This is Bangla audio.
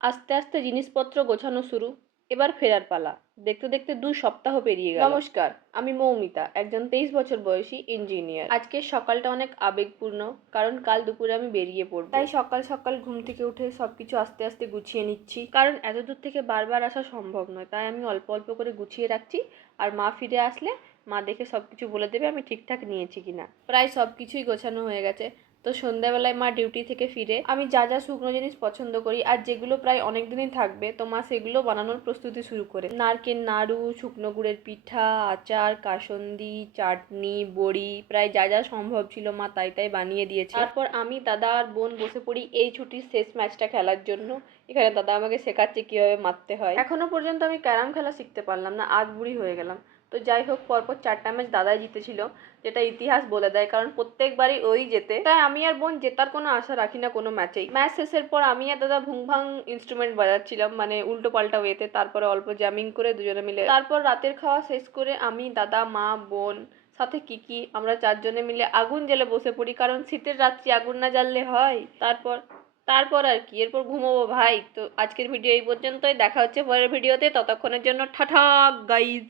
আস্তে আস্তে জিনিসপত্র গোছানো শুরু। এবার ফেরার পালা। দেখতে দেখতে 2 সপ্তাহ পেরিয়ে গেল। নমস্কার, আমি মৌমিতা, একজন 23 বছর বয়সী ইঞ্জিনিয়ার। আজকের সকালটা অনেক আবেগপূর্ণ, কারণ কাল দুপুরে আমি বেরিয়ে পড়ব। তাই সকাল সকাল ঘুম থেকে উঠে সবকিছু আস্তে আস্তে গুছিয়ে নিচ্ছি, কারণ এত দূর থেকে বারবার আসা সম্ভব নয়। তাই আমি অল্প অল্প করে গুছিয়ে রাখছি, আর মা ফিরে আসলে মা দেখে সবকিছু বলে দেবে আমি ঠিকঠাক নিয়েছি কিনা। প্রায় সবকিছুই গোছানো হয়ে গেছে। তো সন্ধ্যাবেলায় মা ডিউটি থেকে ফিরে আমি যা যা শুকনো জিনিস পছন্দ করি আর যেগুলো প্রায় অনেক দিনই থাকবে, তো মা সেগুলো বানানোর প্রস্তুতি শুরু করে। নারকেল নাড়ু, শুকনো গুড়ের পিঠা, আচার, কাসন্দি, চাটনি, বড়ি, প্রায় যা যা সম্ভব ছিল মা তাই তাই বানিয়ে দিয়েছে। তারপর আমি, দাদা আর বোন বসে পড়ি এই ছুটির শেষ ম্যাচটা খেলার জন্য। এখানে দাদা আমাকে শেখাচ্ছে কিভাবে মারতে হয়। এখনো পর্যন্ত আমি ক্যারাম খেলা শিখতে পারলাম না, আধ বুড়ি হয়ে গেলাম। তো যাই হোক, পরপর 4টা ম্যাচ দাদাই জিতেছিল, যেটা ইতিহাস বলে দেয়, কারণ প্রত্যেকবারই ওই জেতে। তাই আমি আর বোন জেতার কোনো আশা রাখি না কোনো ম্যাচেই। ম্যাচ শেষের পর আমি আর দাদা ভুংভাং ইনস্ট্রুমেন্ট বাজাচ্ছিলাম, মানে উল্টো পাল্টা ওয়েতে। তারপরে অল্প জ্যামিং করে দুজনে মিলে, তারপর রাতের খাওয়া শেষ করে আমি, দাদা, মা, বোন, সাথে কিকি, আমরা 4জনে মিলে আগুন জ্বেলে বসে পড়ি, কারণ শীতের রাত্রি আগুন না জ্বাললে হয়। তারপর আর কি, এরপর ঘুমোবো ভাই। তো আজকের ভিডিও এই পর্যন্তই, দেখা হচ্ছে পরের ভিডিওতে। ততক্ষণের জন্য টাটা গাইজ।